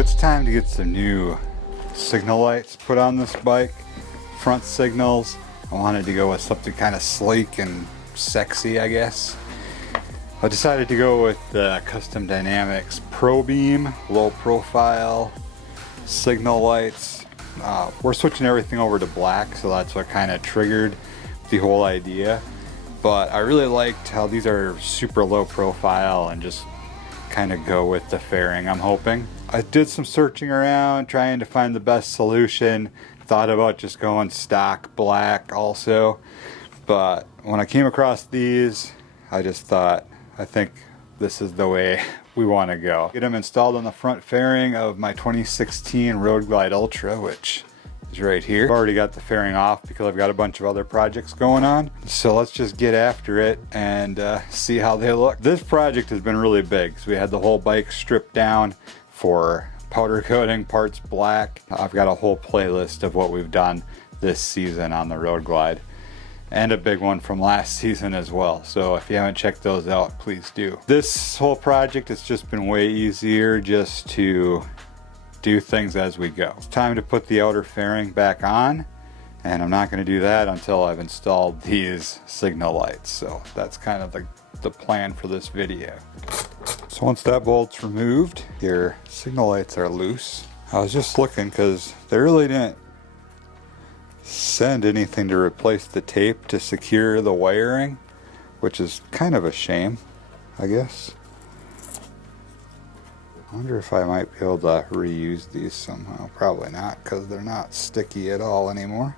it's time to get some new signal lights put on this bike. Front signals. I wanted to go with something kind of sleek and sexy, I guess. I decided to go with the Custom Dynamics Pro Beam, low profile signal lights. We're switching everything over to black, so that's what kind of triggered the whole idea. But I really liked how these are super low profile and just kind of go with the fairing, I'm hoping. I did some searching around trying to find the best solution. Thought about just going stock black also. But when I came across these, I just thought, I think this is the way we want to go. Get them installed on the front fairing of my 2016 Road Glide Ultra, which is right here. I've already got the fairing off because I've got a bunch of other projects going on. So let's just get after it and see how they look. This project has been really big. So we had the whole bike stripped down for powder coating, parts black. I've got a whole playlist of what we've done this season on the Road Glide. And a big one from last season as well. So if you haven't checked those out, please do. This whole project has just been way easier just to do things as we go. It's time to put the outer fairing back on, and I'm not going to do that until I've installed these signal lights. So that's kind of the plan for this video. So once that bolt's removed, your signal lights are loose. I was just looking because they really didn't send anything to replace the tape to secure the wiring, which is kind of a shame, I guess. I wonder if I might be able to reuse these somehow. Probably not, because they're not sticky at all anymore.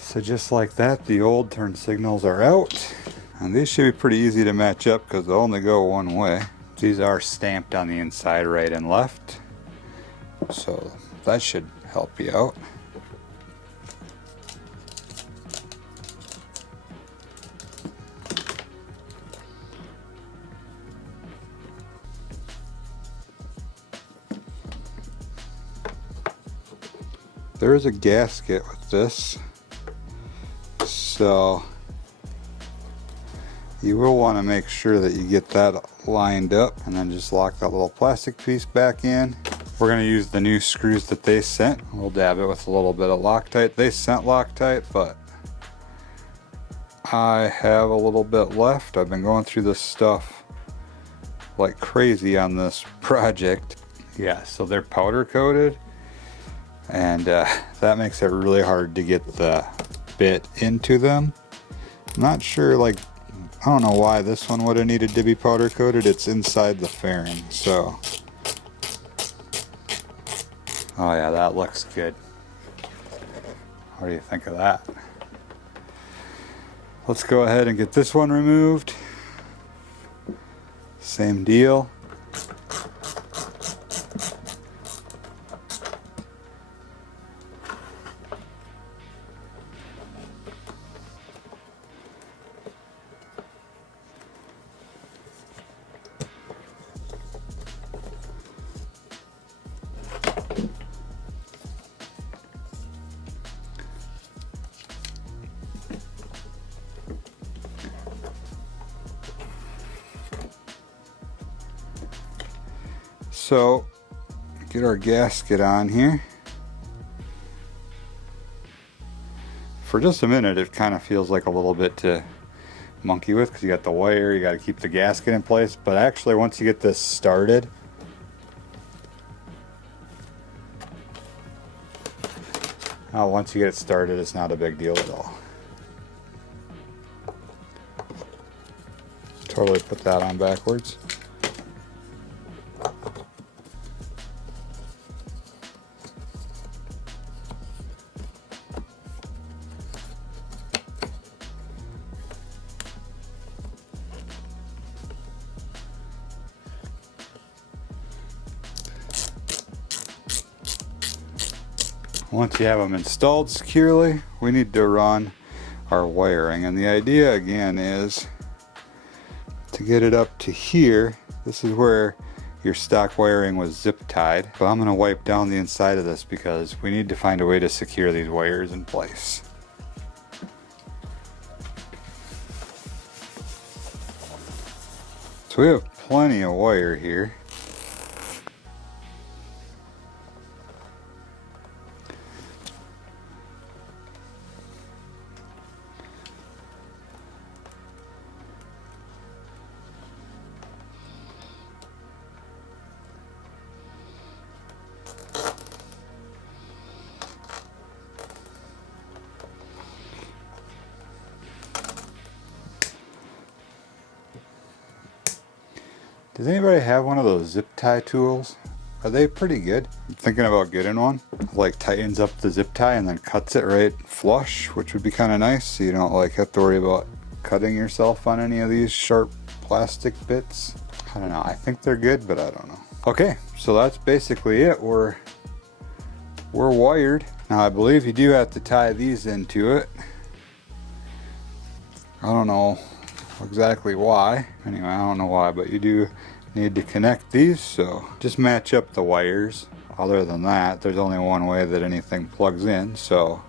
So just like that, the old turn signals are out. And these should be pretty easy to match up because they'll only go one way. These are stamped on the inside right and left. So that should help you out. There is a gasket with this. So you will want to make sure that you get that lined up and then just lock that little plastic piece back in. We're going to use the new screws that they sent. We'll dab it with a little bit of Loctite. They sent Loctite, but I have a little bit left. I've been going through this stuff like crazy on this project. Yeah, so they're powder coated, and that makes it really hard to get the bit into them. I'm not sure, like, I don't know why this one would have needed to be powder coated. It's inside the fairing, so. Oh yeah, that looks good. What do you think of that? Let's go ahead and get this one removed. Same deal. So, get our gasket on here. For just a minute, it kind of feels like a little bit to monkey with because you got the wire, you got to keep the gasket in place. But actually, once you get this started, once you get it started, it's not a big deal at all. Totally put that on backwards. Once you have them installed securely, we need to run our wiring. And the idea again is to get it up to here. This is where your stock wiring was zip tied. But I'm going to wipe down the inside of this because we need to find a way to secure these wires in place. So we have plenty of wire here. Does anybody have one of those zip tie tools? Are they pretty good? I'm thinking about getting one. Like tightens up the zip tie and then cuts it right flush, which would be kind of nice. So you don't like have to worry about cutting yourself on any of these sharp plastic bits. I don't know. I think they're good, but I don't know. Okay, so that's basically it. We're wired. Now I believe you do have to tie these into it. I don't know exactly why. Anyway, I don't know why, but you do need to connect these, so just match up the wires. Other than that, there's only one way that anything plugs in, so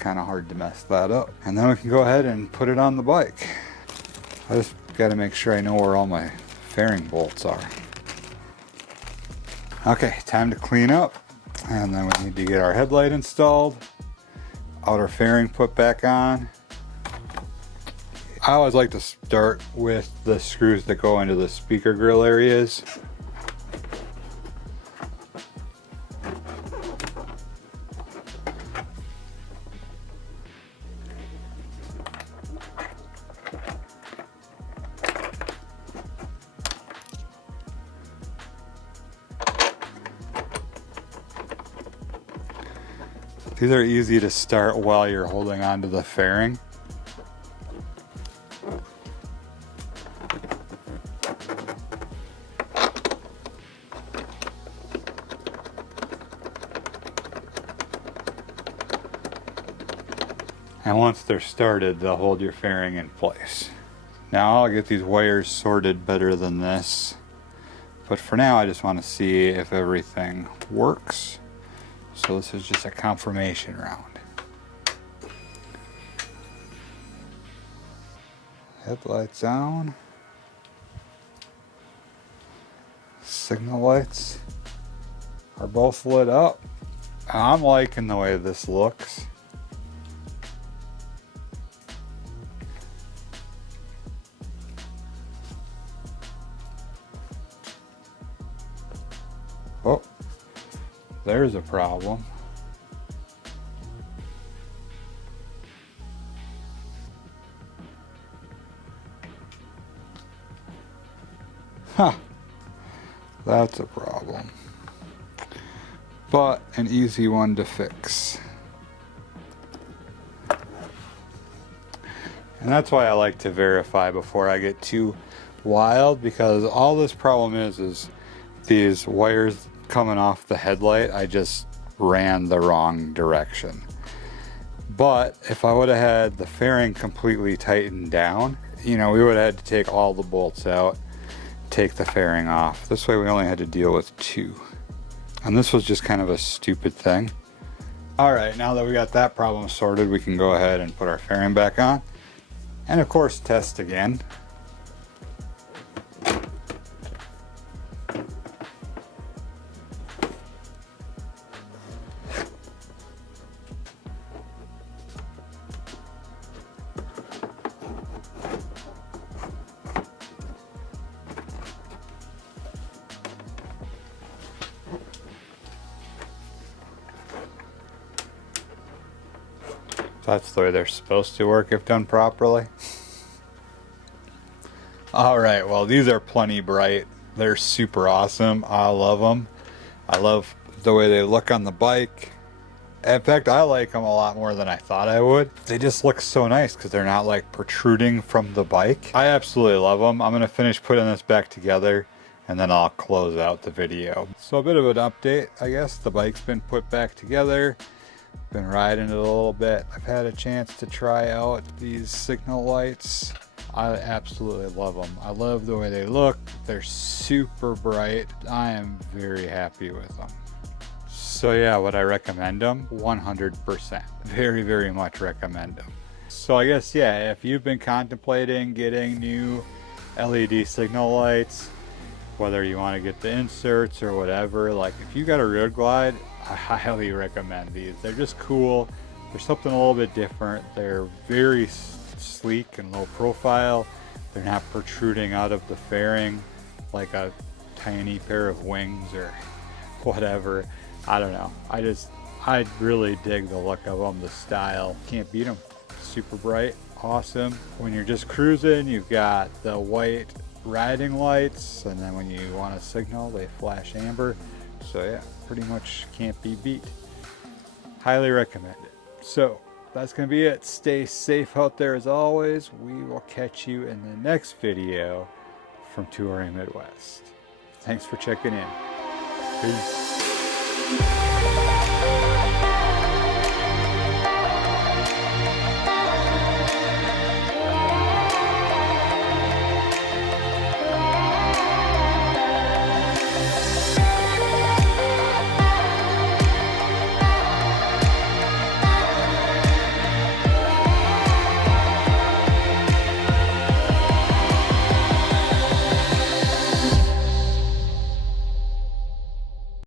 kind of hard to mess that up. And then we can go ahead and put it on the bike. I just got to make sure I know where all my fairing bolts are. Okay, time to clean up, and then we need to get our headlight installed, outer fairing put back on. I always like to start with the screws that go into the speaker grill areas. These are easy to start while you're holding onto the fairing. And once they're started, they'll hold your fairing in place. Now I'll get these wires sorted better than this. But for now, I just want to see if everything works. So this is just a confirmation round. Headlights on. Signal lights are both lit up. I'm liking the way this looks. Oh, there's a problem. Huh, that's a problem. But an easy one to fix. And that's why I like to verify before I get too wild, because all this problem is these wires coming off the headlight, I just ran the wrong direction. But if I would have had the fairing completely tightened down, you know, we would have had to take all the bolts out, take the fairing off. This way we only had to deal with 2. And this was just kind of a stupid thing. All right, now that we got that problem sorted, we can go ahead and put our fairing back on. And of course, test again. That's the way they're supposed to work if done properly. Alright, well these are plenty bright. They're super awesome. I love them. I love the way they look on the bike. In fact, I like them a lot more than I thought I would. They just look so nice because they're not like protruding from the bike. I absolutely love them. I'm going to finish putting this back together and then I'll close out the video. So a bit of an update, I guess. The bike's been put back together. Been riding it a little bit. I've had a chance to try out these signal lights. I absolutely love them. I love the way they look. They're super bright. I am very happy with them. So yeah, would I recommend them? 100%. Very, very much recommend them. So I guess, yeah, if you've been contemplating getting new LED signal lights, whether you want to get the inserts or whatever, like if you got a road glide, I highly recommend these. They're just cool. They're something a little bit different. They're very sleek and low profile. They're not protruding out of the fairing like a tiny pair of wings or whatever. I don't know. I really dig the look of them, the style. Can't beat them. Super bright, awesome. When you're just cruising, you've got the white riding lights, and then when you want to signal, they flash amber. So yeah, pretty much can't be beat. Highly recommend it. So that's gonna be it. Stay safe out there as always. We will catch you in the next video from Touring Midwest. Thanks for checking in. Peace.